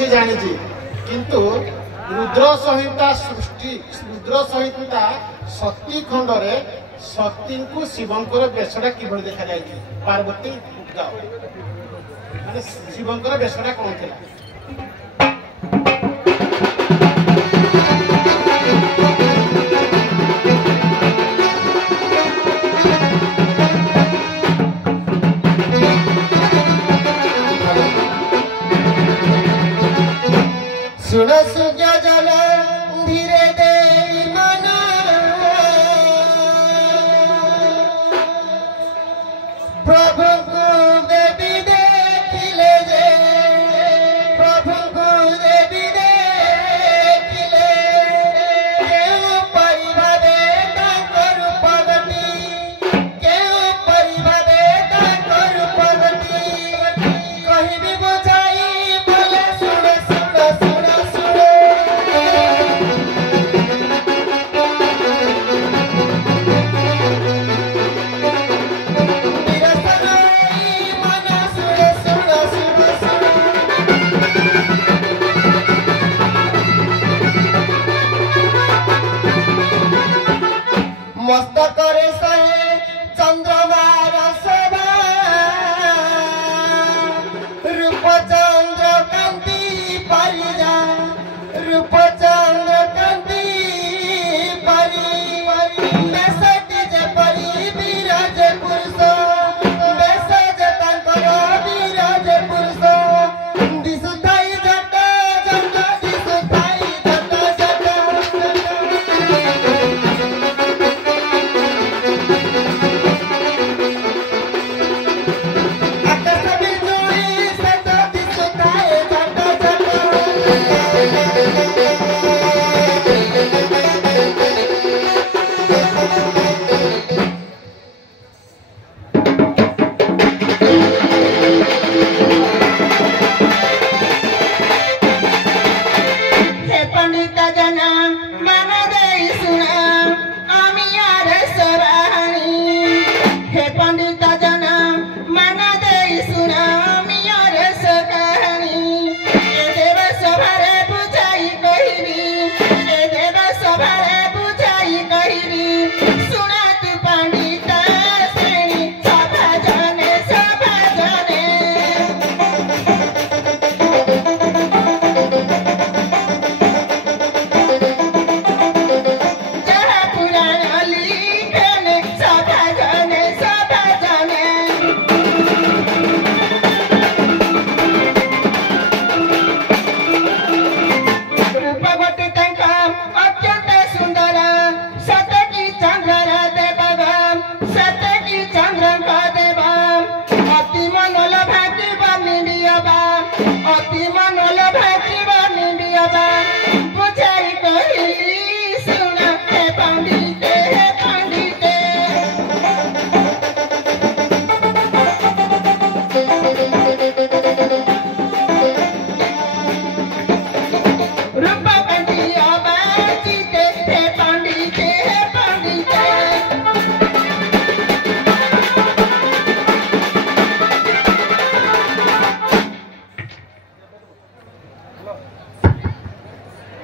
सी जानी किंतु रुद्र संहिता शक्ति खंड रे शक्ति को शिवंकर बेशटा किभଳି देखा जाए पार्वती माने शिवंकर बेशटा कौन थिला सुन सूर्य जल धीरे दे मन प्रभु को देवी देखिले जे प्रभु को देवी देखिले केउ परिभावे ताकर पगटी केउ परिभावे ताकर पगटी कहिबी बुझाई बोले सुन मस्तक रे सहे चंद्रमा रसभा रूप चंद्र कांति परिजा रूप चंद्र कांति परि बेसटी जे परि विराज पुरुष बेस जे तांकर विराज पुरुष दिसुताई जट जट दिसुताई जट जट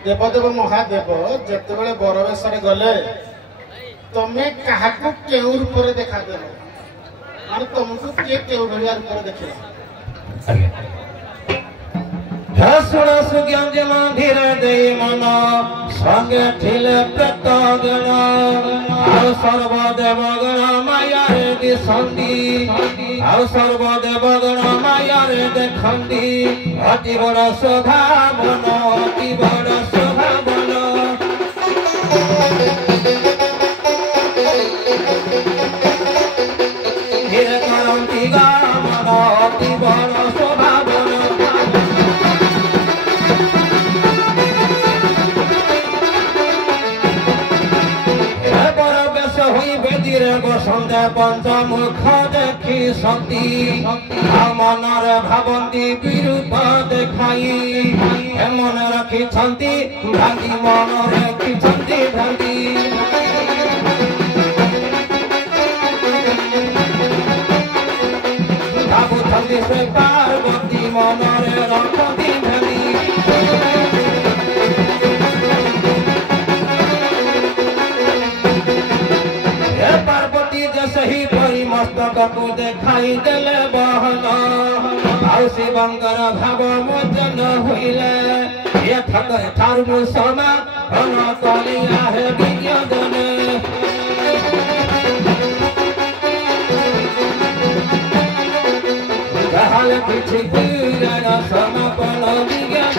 देवदेव महादेव जिते बरवेश गले तुम्हें क्या केउ रूप देखा देव मान तुमको किए केउ भलिया रूप देखिला सुन सुज्ञान धीरे दे मन संगे ठिले प्रतगण आउ सर्वदेव गण माया रे दिसंदी आउ सर्वदेव गण माया रे देखंदी अति बड़ शोभा मन अति बड़ शोभा मन धीरे करंती गा मन अति बड़ शोभा मन बसंते पंचमुख देखी सती मनरे भावंती विरूप देखाई मन रखी भ्रांति मन रखी भ्रांति भावुंट से पार्वती मनरे रखती भ्रांति को देखाई देले बहन आउ शिवंकर भाव मजन होइले ये थक थारु समा अन तलिया हे विज्ञान हाल पीछे पूरा समापन विज्ञान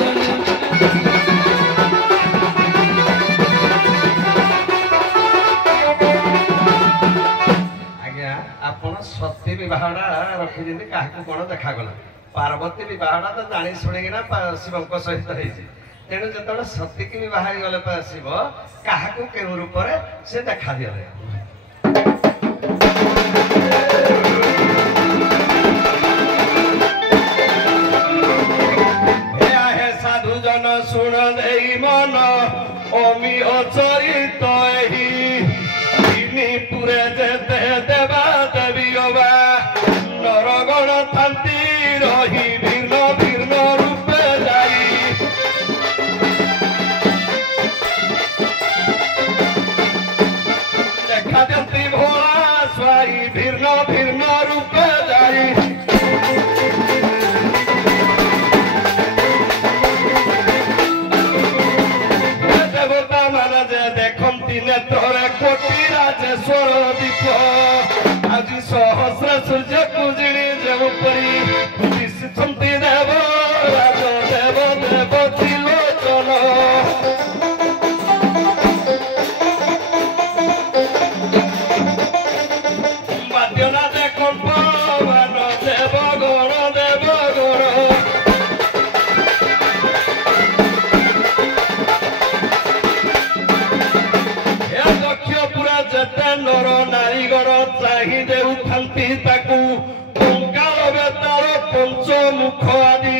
आज्ञा आपण सती विवाहटा रखी क्या कौन देखागला पार्वती विवाहटा तो जानी शुणिकिना शिव सहित तेणु जो सती की विवाह गले शिव क्या के रूप से देखा दिले शुण दे मन अमी अचरित पुरे जेते देवा देवी अबा नरगण थांती रही भिन्न भिन्न रूपे जाई देखा देती भोला स्वाई भिन्न भिन्न रूपे जाई नेत्रे कोटि राजेश्वर दीप आज सहस्र सूर्य पूजिणी जेपरी दिशुंती देव राज देव देव त्रिलोचन बाद्यना देखन पवन देव गण देव गण नर नारीगण चाही देउथांती ताकू कंकाल बेतार पंचमुख आदि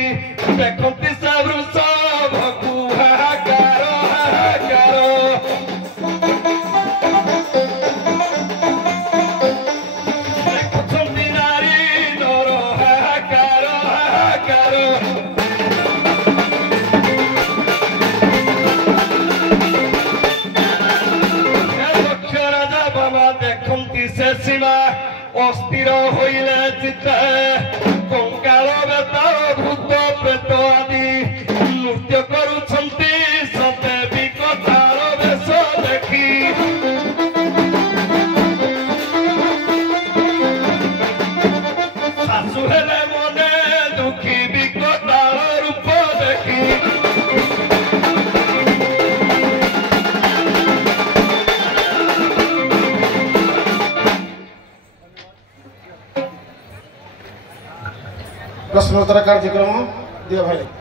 देखती से वृषभकू हाहाकार हाहाकार देखुछंती नारी नर हाहाकार हाहाकार से सीमा अस्थिर होइले चित्ते कंकाल बेतार भूत प्रेत आदि नृत्य करुछंती सते विकटार वेश देखी सासु हेले मने दुखी विकटार रूप देखी प्रश्नोत्तर कार्यक्रम दियो भाई।